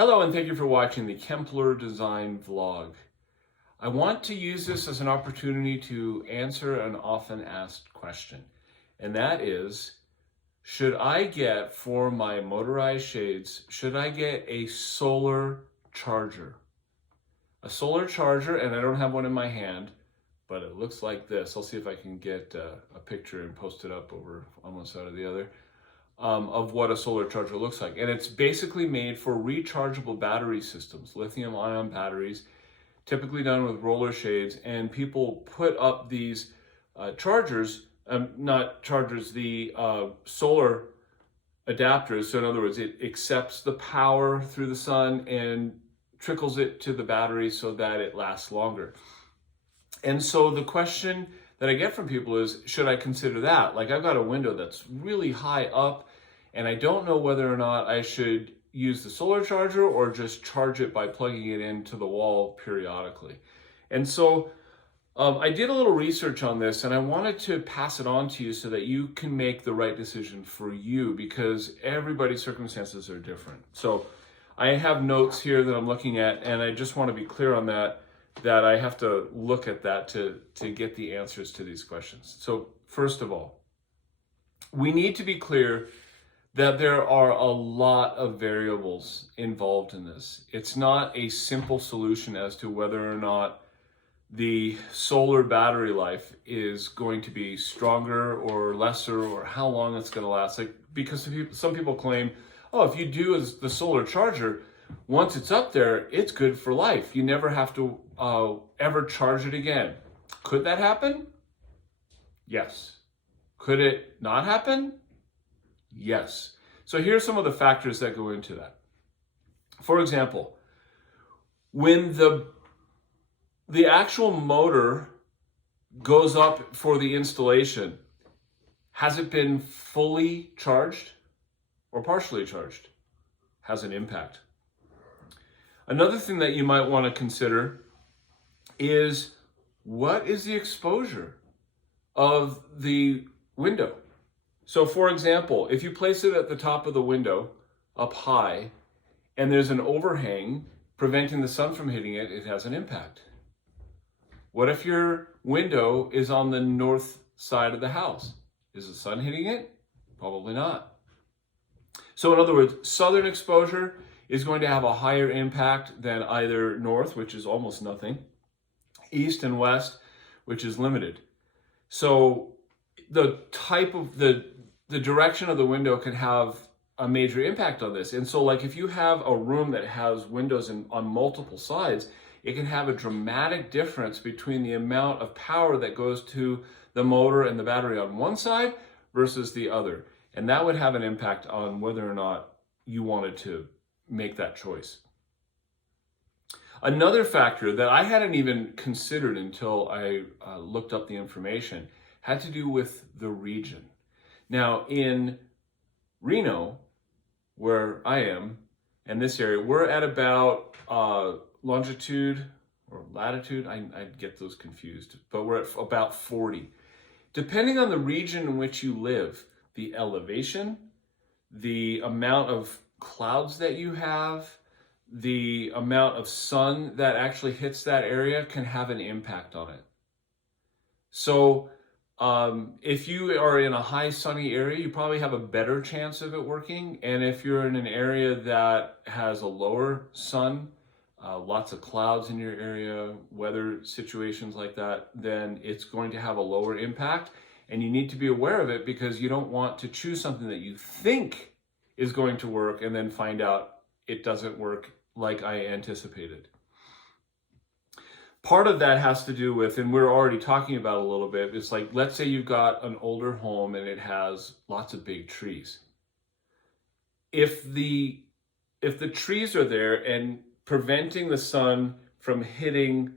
Hello and thank you for watching the Kempler design vlog. I want to use this as an opportunity to answer an often asked question, and that is, should I get for my motorized shades, should I get a solar charger? A solar charger, and I don't have one in my hand, but it looks like this. I'll see if I can get a picture and post it up over on one side or the other. Of what a solar charger looks like. And it's basically made for rechargeable battery systems, lithium ion batteries, typically done with roller shades. And people put up these chargers, not chargers, the solar adapters. So in other words, it accepts the power through the sun and trickles it to the battery so that it lasts longer. And so the question that I get from people is, should I consider that? Like, I've got a window that's really high up and I don't know whether or not I should use the solar charger or just charge it by plugging it into the wall periodically. And so I did a little research on this and I wanted to pass it on to you so that you can make the right decision for you, because everybody's circumstances are different. So I have notes here that I'm looking at, and I just want to be clear on that I have to look at that to get the answers to these questions. So first of all, we need to be clear that there are a lot of variables involved in this. It's not a simple solution as to whether or not the solar battery life is going to be stronger or lesser, or how long it's going to last. Like, because some people claim, oh, if you do as the solar charger, once it's up there, it's good for life. You never have to ever charge it again. Could that happen? Yes. Could it not happen? Yes. So here's some of the factors that go into that. For example, when the actual motor goes up for the installation, has it been fully charged or partially charged? Has an impact. Another thing that you might want to consider is, what is the exposure of the window? So for example, if you place it at the top of the window up high and there's an overhang preventing the sun from hitting it, it has an impact. What if your window is on the north side of the house? Is the sun hitting it? Probably not. So in other words, southern exposure is going to have a higher impact than either north, which is almost nothing, east and west, which is limited. So the type of the direction of the window can have a major impact on this. And so, like, if you have a room that has windows on multiple sides, it can have a dramatic difference between the amount of power that goes to the motor and the battery on one side versus the other. And that would have an impact on whether or not you wanted to make that choice. Another factor that I hadn't even considered until I looked up the information had to do with the region. Now, in Reno, where I am, and this area, we're at about longitude or latitude, I get those confused, but we're at about 40. Depending on the region in which you live, the elevation, the amount of clouds that you have, the amount of sun that actually hits that area can have an impact on it. So if you are in a high sunny area, you probably have a better chance of it working. And if you're in an area that has a lower sun, lots of clouds in your area, weather situations like that, then it's going to have a lower impact. And you need to be aware of it, because you don't want to choose something that you think is going to work and then find out it doesn't work like I anticipated. Part of that has to do with, and we're already talking about a little bit, it's like, let's say you've got an older home and it has lots of big trees. If the trees are there and preventing the sun from hitting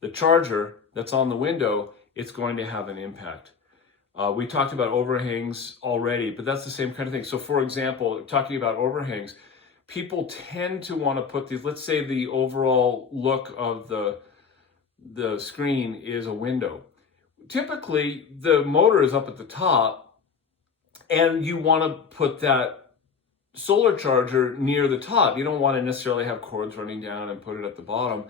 the charger that's on the window, it's going to have an impact. We talked about overhangs already, but that's the same kind of thing. So for example, talking about overhangs, people tend to want to put these, let's say the overall look of the screen is a window. Typically, the motor is up at the top, and you want to put that solar charger near the top. You don't want to necessarily have cords running down and put it at the bottom.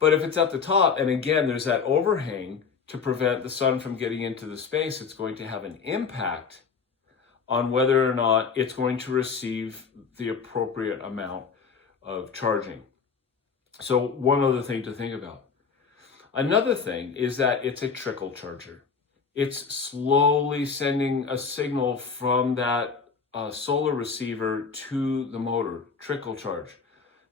But if it's at the top, and again, there's that overhang to prevent the sun from getting into the space, it's going to have an impact on whether or not it's going to receive the appropriate amount of charging. So one other thing to think about. Another thing is that it's a trickle charger. It's slowly sending a signal from that solar receiver to the motor, trickle charge.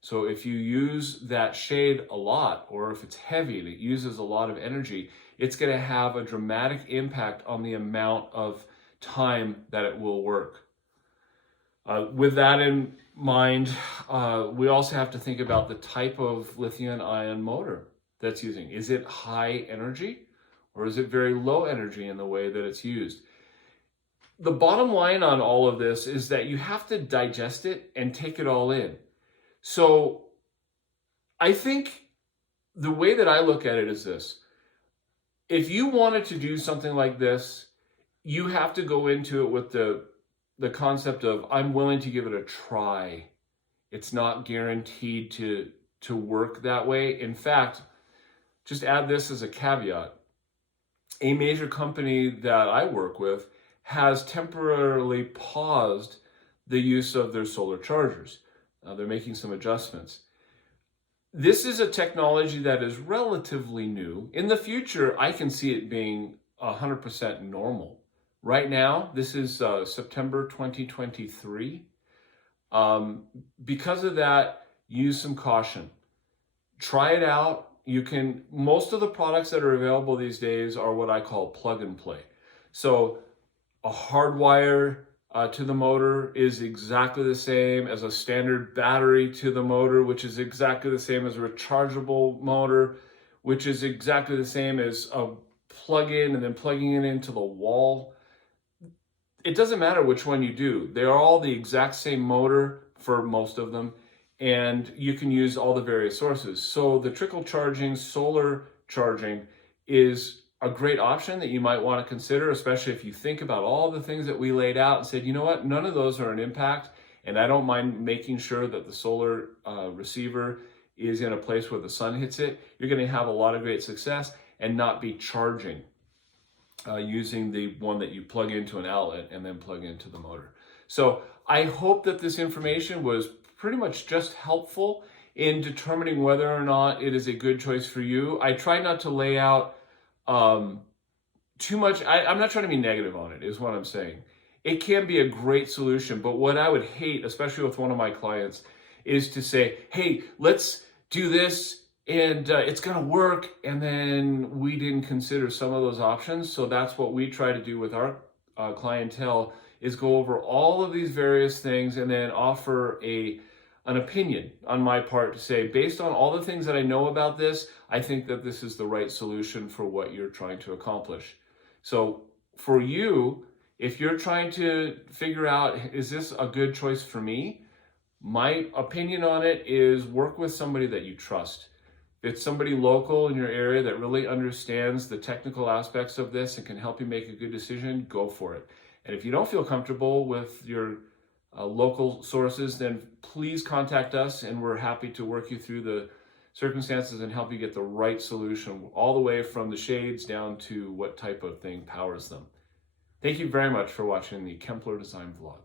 So if you use that shade a lot, or if it's heavy and it uses a lot of energy, it's going to have a dramatic impact on the amount of time that it will work. With that in mind, we also have to think about the type of lithium-ion motor that's using. Is it high energy, or is it very low energy in the way that it's used? The bottom line on all of this is that you have to digest it and take it all in. So I think the way that I look at it is this. If you wanted to do something like this, you have to go into it with the concept of, I'm willing to give it a try. It's not guaranteed to work that way. In fact, just add this as a caveat. A major company that I work with has temporarily paused the use of their solar chargers. They're making some adjustments. This is a technology that is relatively new. In the future, I can see it being 100% normal. Right now, this is September 2023. Because of that, use some caution. Try it out. Most of the products that are available these days are what I call plug and play. So a hardwire to the motor is exactly the same as a standard battery to the motor, which is exactly the same as a rechargeable motor, which is exactly the same as a plug-in and then plugging it into the wall. It doesn't matter which one you do. They are all the exact same motor for most of them, and you can use all the various sources. So the trickle charging, solar charging is a great option that you might want to consider, especially if you think about all the things that we laid out and said, you know what, none of those are an impact, and I don't mind making sure that the solar receiver is in a place where the sun hits it. You're going to have a lot of great success and not be charging using the one that you plug into an outlet and then plug into the motor. So I hope that this information was pretty much just helpful in determining whether or not it is a good choice for you. I try not to lay out too much. I'm not trying to be negative on it, is what I'm saying. It can be a great solution, but what I would hate, especially with one of my clients, is to say, hey, let's do this and it's going to work, and then we didn't consider some of those options. So that's what we try to do with our clientele, is go over all of these various things and then offer an opinion on my part to say, based on all the things that I know about this, I think that this is the right solution for what you're trying to accomplish. So for you, if you're trying to figure out, is this a good choice for me? My opinion on it is work with somebody that you trust. If it's somebody local in your area that really understands the technical aspects of this and can help you make a good decision, go for it. And if you don't feel comfortable with your local sources, then please contact us, and we're happy to work you through the circumstances and help you get the right solution, all the way from the shades down to what type of thing powers them. Thank you very much for watching the Kempler Design Vlog.